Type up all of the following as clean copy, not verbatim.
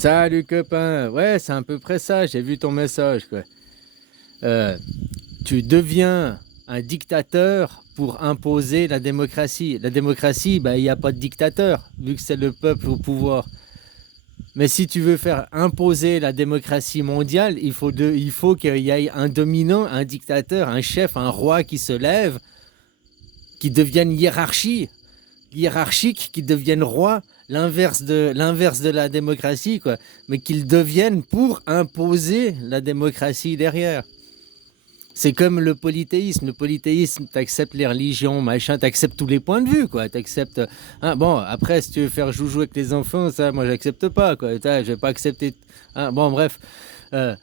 Salut copain, ouais c'est à peu près ça, j'ai vu ton message quoi. Euh, Tu deviens un dictateur pour imposer la démocratie. La démocratie, bah, il n'y a pas de dictateur, vu que c'est le peuple au pouvoir. Mais si tu veux faire imposer la démocratie mondiale, il faut qu'il y ait un dominant, un dictateur, un chef, un roi qui se lève, qui devienne hiérarchique, qui devienne roi, l'inverse de la démocratie, quoi. Mais qu'il devienne pour imposer la démocratie derrière. C'est comme le polythéisme. Le polythéisme, t'acceptes les religions, machin, t'acceptes tous les points de vue, quoi. T'acceptes. Hein, bon, après, si tu veux faire joujou avec les enfants, ça, moi, j'accepte pas, quoi. Je vais pas accepter. Hein, bon, bref. Euh,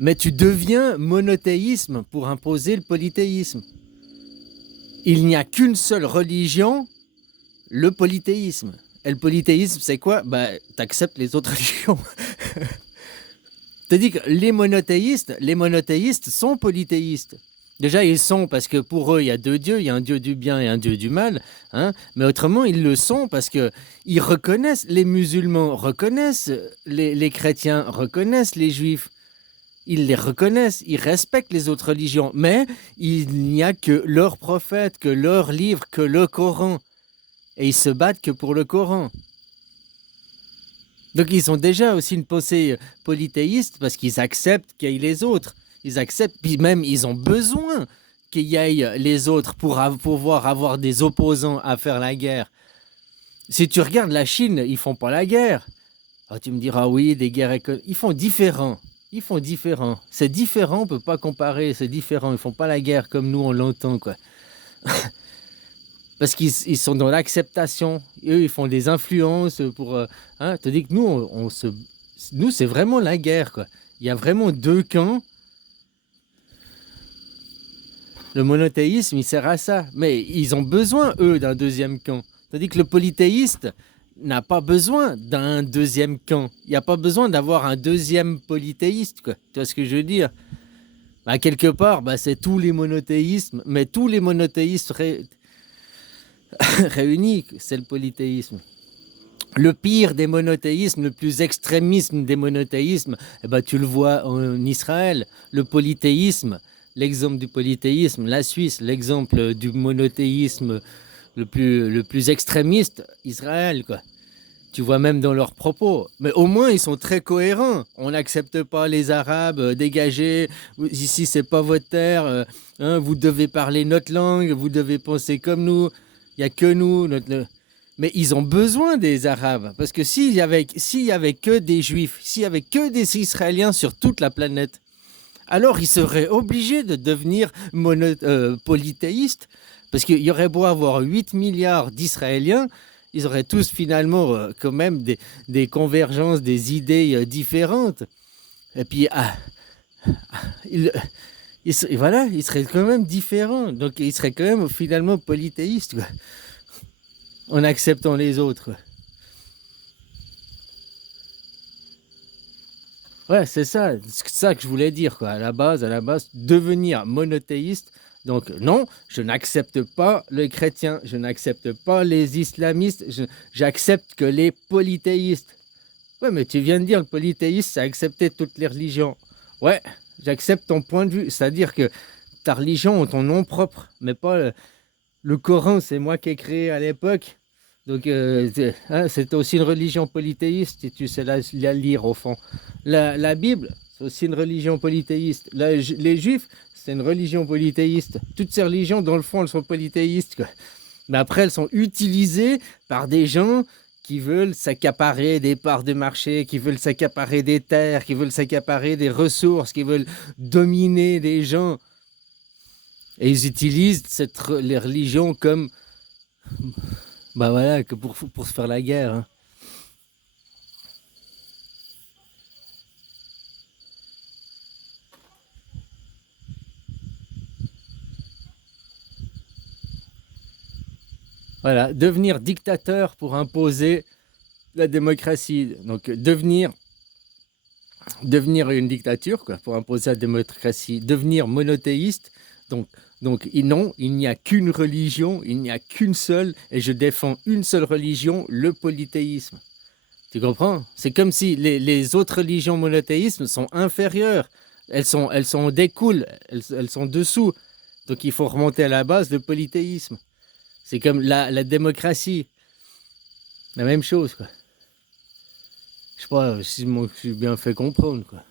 mais tu deviens monothéisme pour imposer le polythéisme. Il n'y a qu'une seule religion, le polythéisme. Et le polythéisme, c'est quoi? Bah, t'acceptes les autres religions. C'est-à-dire que les monothéistes sont polythéistes. Déjà, ils sont parce que pour eux, il y a deux dieux, il y a un dieu du bien et un dieu du mal. Hein, mais autrement, ils le sont parce que ils reconnaissent, les musulmans reconnaissent, les chrétiens reconnaissent les juifs. Ils les reconnaissent, ils respectent les autres religions. Mais il n'y a que leur prophète, que leur livre, que le Coran. Et ils se battent que pour le Coran. Donc ils ont déjà aussi une pensée polythéiste parce qu'ils acceptent qu'il y ait les autres. Ils acceptent, puis même ils ont besoin qu'il y ait les autres pour pouvoir avoir des opposants à faire la guerre. Si tu regardes la Chine, ils font pas la guerre. Alors tu me diras oui, des guerres économiques. Ils font différent. Ils font différent. C'est différent, on peut pas comparer, c'est différent. Ils font pas la guerre comme nous on l'entend quoi. Parce qu'ils sont dans l'acceptation. Eux, ils font des influences pour. Hein, te dis que nous, nous, c'est vraiment la guerre, quoi. Il y a vraiment deux camps. Le monothéisme, il sert à ça. Mais ils ont besoin, eux, d'un deuxième camp. Tandis que le polythéiste n'a pas besoin d'un deuxième camp. Il n'y a pas besoin d'avoir un deuxième polythéiste, quoi. Tu vois ce que je veux dire? Bah, quelque part, bah, c'est tous les monothéismes, mais tous les monothéistes réunis, c'est le polythéisme. Le pire des monothéismes, le plus extrémisme des monothéismes, eh ben, tu le vois en Israël. Le polythéisme, l'exemple du polythéisme, la Suisse, l'exemple du monothéisme le plus extrémiste, Israël, quoi. Tu vois même dans leurs propos. Mais au moins, ils sont très cohérents. On n'accepte pas les Arabes, dégagez, ici, c'est pas votre terre, hein, vous devez parler notre langue, vous devez penser comme nous, il n'y a que nous, mais ils ont besoin des Arabes. Parce que s'il y avait que des Juifs, s'il y avait que des Israéliens sur toute la planète, alors ils seraient obligés de devenir polythéistes. Parce qu'il y aurait beau avoir 8 milliards d'Israéliens, ils auraient tous finalement quand même des convergences, des idées différentes. Et puis, ils, voilà, ils seraient quand même différents. Donc, ils seraient quand même finalement polythéistes, quoi, en acceptant les autres. Ouais, c'est ça que je voulais dire, quoi. À la base, devenir monothéiste. Donc, non, je n'accepte pas les chrétiens, je n'accepte pas les islamistes, j'accepte que les polythéistes. Ouais, mais tu viens de dire, le polythéiste, c'est accepter toutes les religions. Ouais, j'accepte ton point de vue, c'est-à-dire que ta religion a ton nom propre, mais pas le Coran, c'est moi qui ai créé à l'époque. Donc, hein, c'est aussi une religion polythéiste, si tu sais la lire au fond. La Bible, c'est aussi une religion polythéiste. Les Juifs, c'est une religion polythéiste. Toutes ces religions, dans le fond, elles sont polythéistes, quoi. Mais après, elles sont utilisées par des gens qui veulent s'accaparer des parts de marché, qui veulent s'accaparer des terres, qui veulent s'accaparer des ressources, qui veulent dominer des gens. Et ils utilisent les religions comme, bah voilà, que pour se faire la guerre. Hein. Voilà, devenir dictateur pour imposer la démocratie. Donc devenir une dictature quoi, pour imposer la démocratie. Devenir monothéiste. Donc, non, il n'y a qu'une religion, il n'y a qu'une seule, et je défends une seule religion, le polythéisme. Tu comprends? C'est comme si les autres religions monothéismes sont inférieures. Elles sont découlent, elles sont dessous. Donc il faut remonter à la base, le polythéisme. C'est comme la démocratie. La même chose, quoi. Je sais pas si je suis bien fait comprendre, quoi.